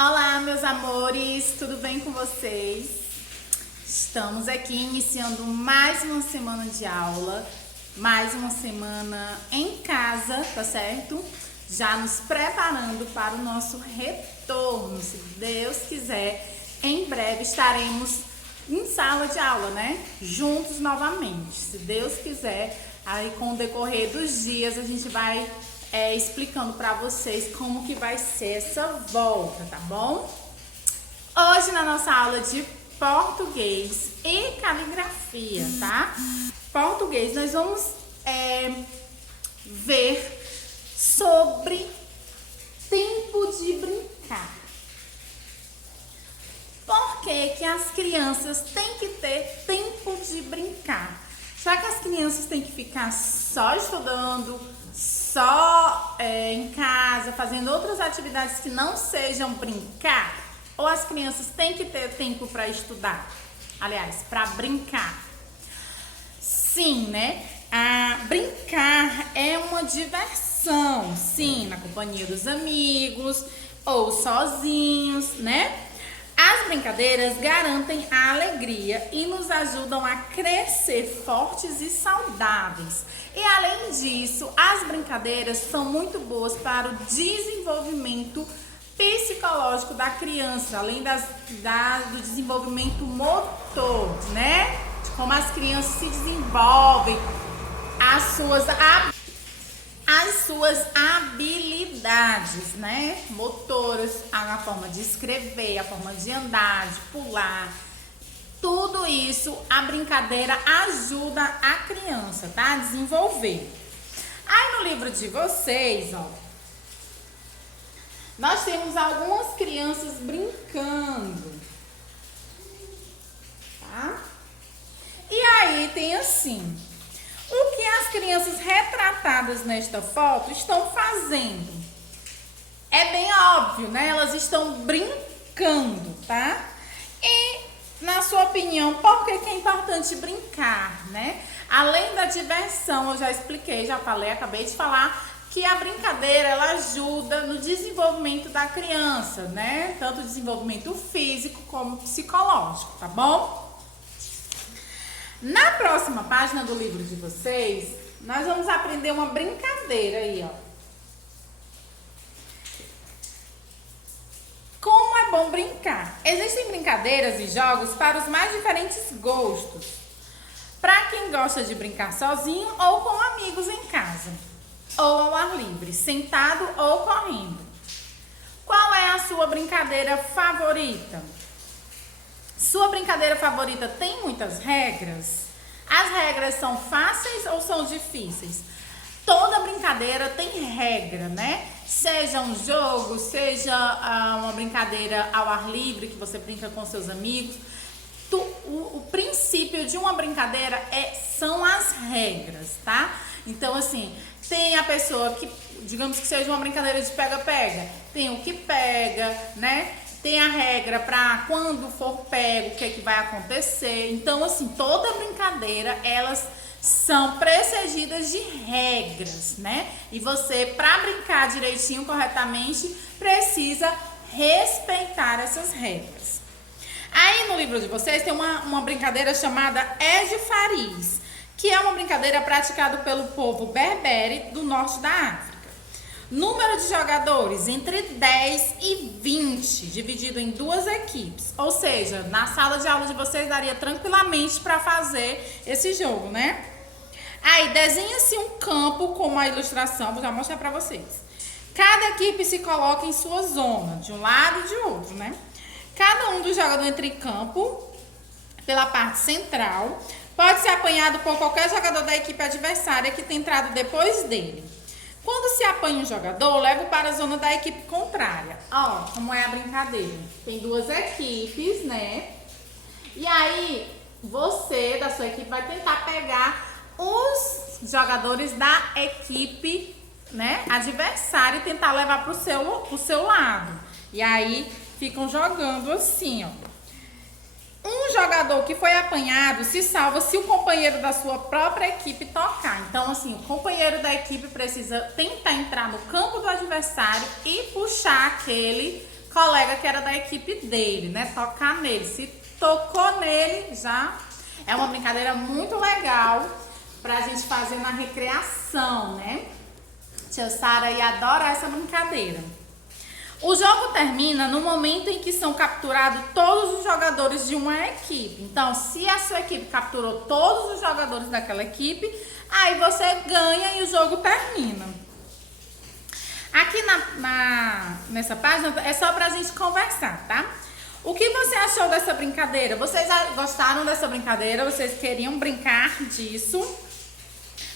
Olá, meus amores, tudo bem com vocês? Estamos aqui iniciando mais uma semana de aula, mais uma semana em casa, tá certo? Já nos preparando para o nosso retorno, se Deus quiser, em breve estaremos em sala de aula, né? Juntos novamente, se Deus quiser, aí com o decorrer dos dias a gente vai explicando para vocês como que vai ser essa volta, tá bom? Hoje na nossa aula de português e caligrafia, tá? Português, nós vamos ver sobre tempo de brincar. Por que que as crianças têm que ter tempo de brincar? Já que as crianças têm que ficar só estudando, só em casa, fazendo outras atividades que não sejam brincar, ou as crianças têm que ter tempo para estudar? Aliás, para brincar. Sim, né? Brincar é uma diversão, sim, na companhia dos amigos ou sozinhos, né? As brincadeiras garantem a alegria e nos ajudam a crescer fortes e saudáveis. E além disso, as brincadeiras são muito boas para o desenvolvimento psicológico da criança, além do desenvolvimento motor, né? De como as crianças se desenvolvem, as suas habilidades, né? Motoras, a forma de escrever, a forma de andar, de pular. Tudo isso, a brincadeira ajuda a criança, tá? A desenvolver. Aí no livro de vocês, ó, nós temos algumas crianças brincando, tá? E aí tem assim: o que as crianças retratadas nesta foto estão fazendo? É bem óbvio, né? Elas estão brincando, tá? E, na sua opinião, por que que é importante brincar, né? Além da diversão, eu já expliquei, já falei, acabei de falar que a brincadeira, ela ajuda no desenvolvimento da criança, né? Tanto o desenvolvimento físico como psicológico, tá bom? Na próxima página do livro de vocês, nós vamos aprender uma brincadeira aí, ó. Como é bom brincar? Existem brincadeiras e jogos para os mais diferentes gostos. Para quem gosta de brincar sozinho ou com amigos em casa, ou ao ar livre, sentado ou correndo. Qual é a sua brincadeira favorita? Sua brincadeira favorita tem muitas regras? As regras são fáceis ou são difíceis? Toda brincadeira tem regra, né? Seja um jogo, seja uma brincadeira ao ar livre que você brinca com seus amigos. O princípio de uma brincadeira são as regras, tá? Então, assim, tem a pessoa que, digamos que seja uma brincadeira de pega-pega, tem o que pega, né? Tem a regra para quando for pego, o que é que vai acontecer. Então, assim, toda brincadeira, elas são precedidas de regras, né? E você, para brincar direitinho, corretamente, precisa respeitar essas regras. Aí no livro de vocês tem uma brincadeira chamada Ed Fariz, que é uma brincadeira praticada pelo povo berbere do norte da África. Número de jogadores entre 10 e 20, dividido em duas equipes. Ou seja, na sala de aula de vocês daria tranquilamente para fazer esse jogo, né? Aí desenha-se um campo com uma ilustração, vou já mostrar para vocês. Cada equipe se coloca em sua zona, de um lado e de outro, né? Cada um dos jogadores entra em campo pela parte central. Pode ser apanhado por qualquer jogador da equipe adversária que tenha entrado depois dele. Quando se apanha um jogador, leva para a zona da equipe contrária. Ó, como é a brincadeira. Tem duas equipes, né? E aí, você, da sua equipe, vai tentar pegar os jogadores da equipe, né, adversária e tentar levar pro seu lado. E aí, ficam jogando assim, ó. Um jogador que foi apanhado se salva se o companheiro da sua própria equipe tocar. Então, assim, o companheiro da equipe precisa tentar entrar no campo do adversário e puxar aquele colega que era da equipe dele, né? Tocar nele. Se tocou nele, já é uma brincadeira muito legal pra gente fazer na recreação, né? Tia Sara ia adorar essa brincadeira. O jogo termina no momento em que são capturados todos os jogadores de uma equipe. Então, se a sua equipe capturou todos os jogadores daquela equipe, aí você ganha e o jogo termina. Aqui nessa página é só pra gente conversar, tá? O que você achou dessa brincadeira? Vocês já gostaram dessa brincadeira? Vocês queriam brincar disso?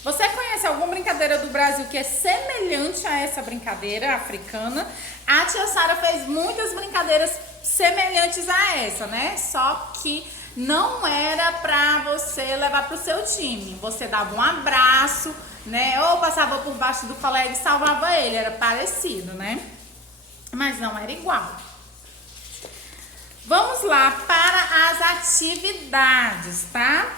Você conhece alguma brincadeira do Brasil que é semelhante a essa brincadeira africana? A tia Sara fez muitas brincadeiras semelhantes a essa, né? Só que não era pra você levar pro seu time. Você dava um abraço, né? Ou passava por baixo do colega e salvava ele. Era parecido, né? Mas não era igual. Vamos lá para as atividades, tá?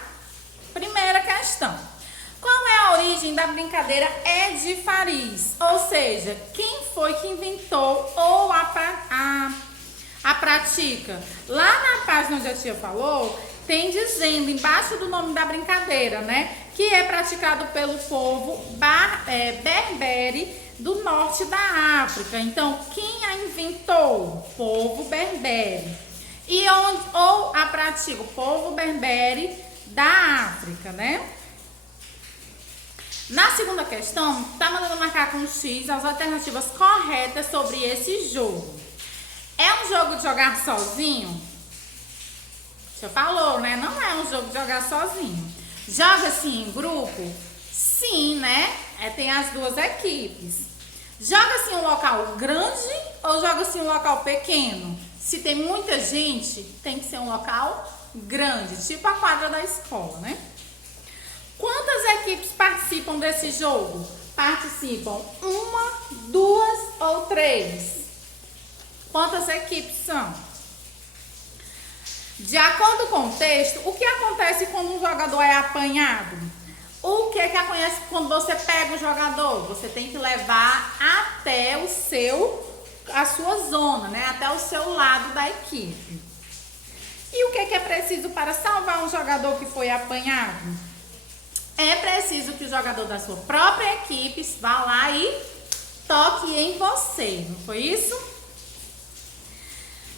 Primeira questão. Qual é a origem da brincadeira é de Fariz? Ou seja, quem foi que inventou ou a pratica? Lá na página onde a tia falou, tem dizendo embaixo do nome da brincadeira, né? Que é praticado pelo povo berbere do norte da África. Então, quem a inventou? Povo berbere. E ou a pratica? O povo berbere da África, né? Na segunda questão, tá mandando marcar com X as alternativas corretas sobre esse jogo. É um jogo de jogar sozinho? Já falou, né? Não é um jogo de jogar sozinho. Joga-se em grupo? Sim, né? Tem as duas equipes. Joga-se em um local grande ou joga-se em um local pequeno? Se tem muita gente, tem que ser um local grande, tipo a quadra da escola, né? Quantas equipes participam desse jogo? Participam 1, 2 ou 3? Quantas equipes são? De acordo com o texto, o que acontece quando um jogador é apanhado? O que acontece quando você pega o jogador? Você tem que levar até a sua zona, né? Até o seu lado da equipe. E o que é preciso para salvar um jogador que foi apanhado? É preciso que o jogador da sua própria equipe vá lá e toque em você, não foi isso?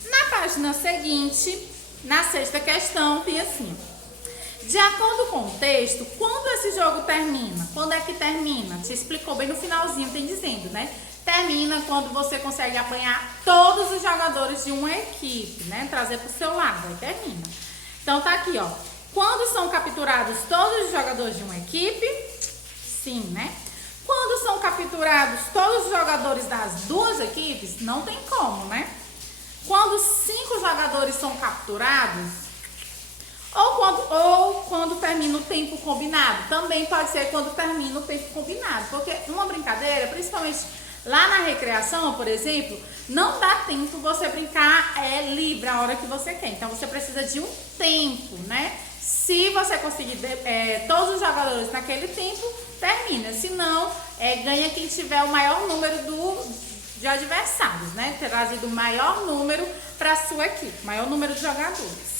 Na página seguinte, na sexta questão, tem assim: de acordo com o texto, quando esse jogo termina? Quando é que termina? Te explicou bem no finalzinho, tem dizendo, né? Termina quando você consegue apanhar todos os jogadores de uma equipe, né? Trazer pro seu lado, aí termina. Então tá aqui, ó. Quando são capturados todos os jogadores de uma equipe? Sim, né? Quando são capturados todos os jogadores das duas equipes? Não tem como, né? Quando 5 jogadores são capturados? Ou quando termina o tempo combinado? Também pode ser quando termina o tempo combinado. Porque uma brincadeira, principalmente lá na recreação, por exemplo, não dá tempo você brincar livre a hora que você quer. Então, você precisa de um tempo, né? Se você conseguir todos os jogadores naquele tempo, termina. Se não, ganha quem tiver o maior número de adversários, né? Trazido o maior número para a sua equipe, maior número de jogadores.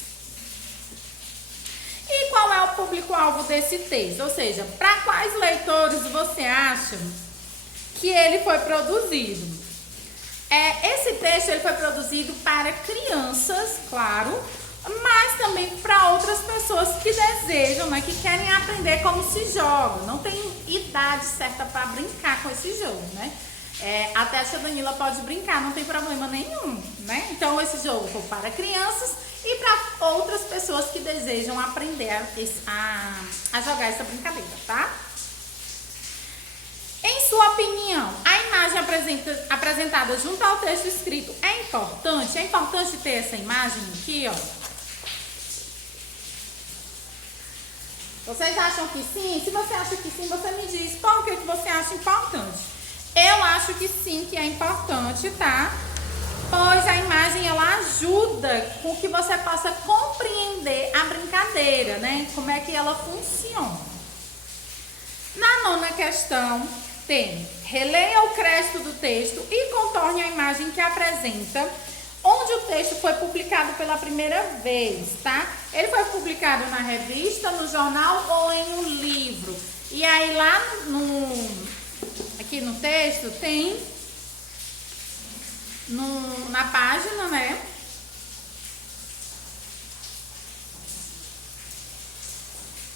E qual é o público-alvo desse texto? Ou seja, para quais leitores você acha que ele foi produzido? Esse texto ele foi produzido para crianças, claro, mas também para outras pessoas que desejam, né, que querem aprender como se joga. Não tem idade certa para brincar com esse jogo, né? Até a tia Danila pode brincar, não tem problema nenhum, né? Então esse jogo foi para crianças e para outras pessoas que desejam aprender a jogar essa brincadeira, tá? Em sua opinião, a imagem apresentada junto ao texto escrito é importante? É importante ter essa imagem aqui, ó. Vocês acham que sim? Se você acha que sim, você me diz por que você acha importante. Eu acho que sim, que é importante, tá? Pois a imagem, ela ajuda com que você possa compreender a brincadeira, né? Como é que ela funciona. Na nona questão, tem: releia o crédito do texto e contorne a imagem que apresenta onde o texto foi publicado pela primeira vez, tá? Ele foi publicado na revista, no jornal ou em um livro. E aí lá aqui no texto tem na página, né?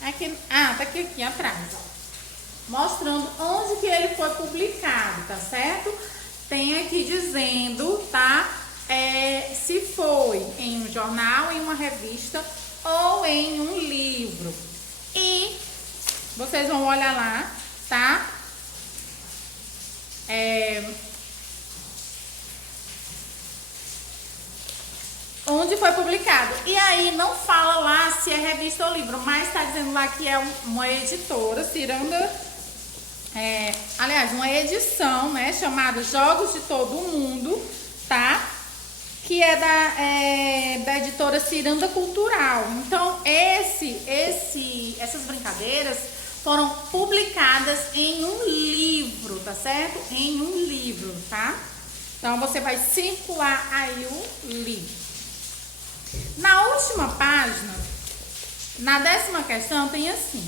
Aqui, tá aqui atrás, ó, mostrando onde que ele foi publicado, tá certo? Tem aqui dizendo, tá? Se foi em um jornal, em uma revista ou em um livro. E vocês vão olhar lá, tá? Onde foi publicado. E aí não fala lá se é revista ou livro, mas está dizendo lá que é uma editora, Ciranda, aliás, uma edição, né, chamada Jogos de Todo Mundo, tá? Que é da editora Ciranda Cultural. Então, essas brincadeiras foram publicadas em um livro, tá certo? Em um livro, tá? Então, você vai circular aí o livro. Na última página, na 10ª questão, tem assim: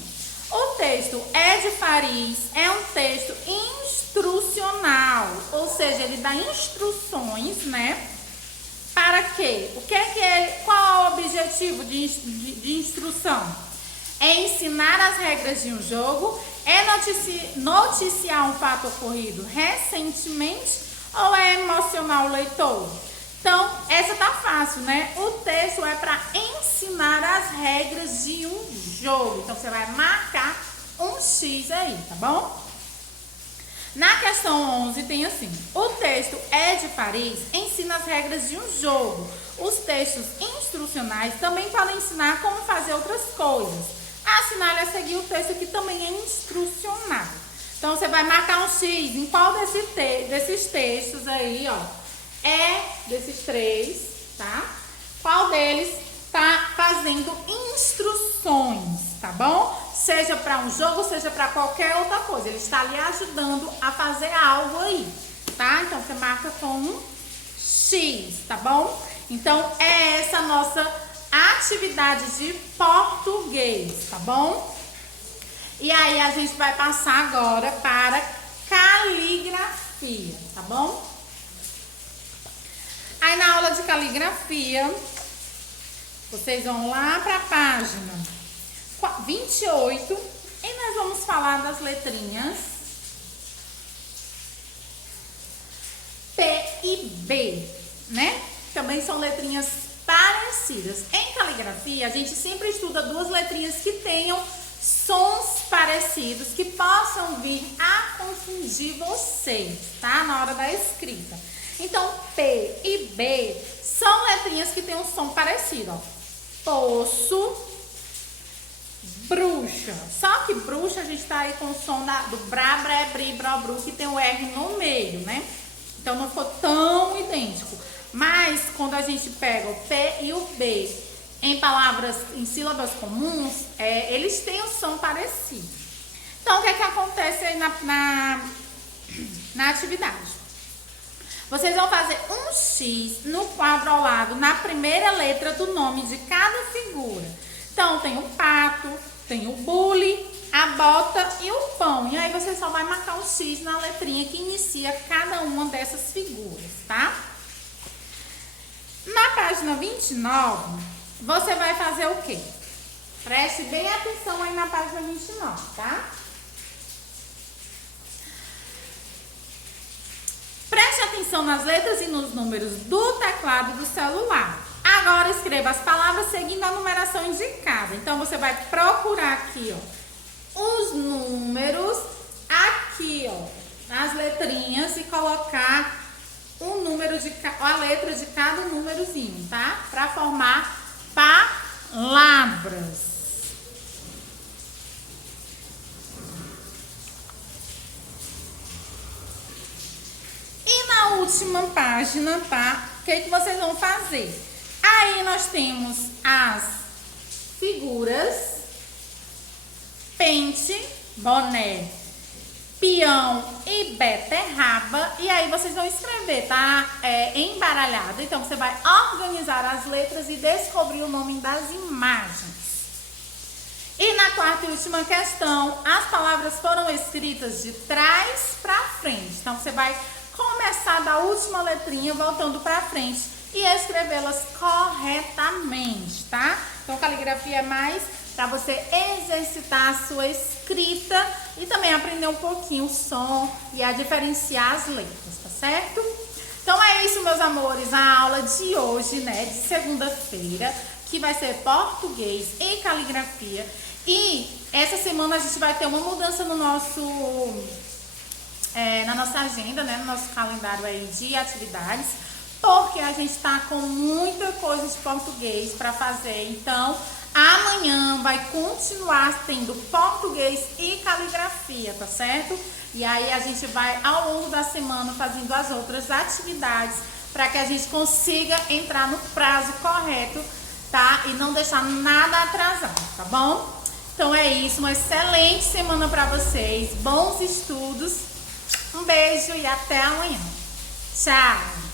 o texto de Fariz é um texto instrucional, ou seja, ele dá instruções, né? Para quê? Qual é o objetivo de instrução? É ensinar as regras de um jogo? É noticiar um fato ocorrido recentemente? Ou é emocionar o leitor? Então, essa tá fácil, né? O texto é para ensinar as regras de um jogo. Então, você vai marcar um X aí, tá bom? Na questão 11 tem assim: o texto de Fariz ensina as regras de um jogo. Os textos instrucionais também podem ensinar como fazer outras coisas. Assinale a seguir o texto que também é instrucional. Então, você vai marcar um X em qual desses textos aí, ó. Desses 3, tá? Qual deles tá fazendo instruções, tá bom? Seja para um jogo, seja para qualquer outra coisa. Ele está lhe ajudando a fazer algo aí, tá? Então, você marca com um X, tá bom? Então, é essa a nossa atividade de português, tá bom? E aí, a gente vai passar agora para caligrafia, tá bom? Aí na aula de caligrafia, vocês vão lá para a página 28 e nós vamos falar das letrinhas P e B, né? Também são letrinhas parecidas. Em caligrafia, a gente sempre estuda duas letrinhas que tenham sons parecidos, que possam vir a confundir vocês, tá? Na hora da escrita. Então, P e B são letrinhas que têm um som parecido, ó. Poço, bruxa. Só que bruxa a gente tá aí com o som do brá, bré, bri, bró, bru, que tem o R no meio, né? Então, não ficou tão idêntico. Mas, quando a gente pega o P e o B em palavras, em sílabas comuns, eles têm um som parecido. Então, o que é que acontece aí na atividade? Vocês vão fazer um X no quadro ao lado, na primeira letra do nome de cada figura. Então, tem o pato, tem o bule, a bota e o pão. E aí, você só vai marcar um X na letrinha que inicia cada uma dessas figuras, tá? Na página 29, você vai fazer o quê? Preste bem atenção aí na página 29, tá? Preste atenção nas letras e nos números do teclado do celular. Agora escreva as palavras seguindo a numeração indicada. Então, você vai procurar aqui, ó, os números aqui, ó, nas letrinhas e colocar a letra de cada númerozinho, tá? Para formar palavras. E na última página, tá? O que vocês vão fazer? Aí nós temos as figuras, pente, boné peão e beterraba. E aí vocês vão escrever, tá? Embaralhado. Então você vai organizar as letras e descobrir o nome das imagens. E na quarta e última questão, as palavras foram escritas de trás para frente. Então você vai começar da última letrinha voltando para frente e escrevê-las corretamente, tá? Então caligrafia é mais para você exercitar a sua escrita e também aprender um pouquinho o som e a diferenciar as letras, tá certo? Então é isso, meus amores, a aula de hoje, né, de segunda-feira, que vai ser português e caligrafia. E essa semana a gente vai ter uma mudança no nosso, na nossa agenda, né, no nosso calendário aí de atividades, porque a gente tá com muita coisa de português para fazer. Então, amanhã vai continuar tendo português e caligrafia, tá certo? E aí a gente vai ao longo da semana fazendo as outras atividades para que a gente consiga entrar no prazo correto, tá? E não deixar nada atrasado, tá bom? Então é isso, uma excelente semana para vocês, bons estudos, um beijo e até amanhã. Tchau!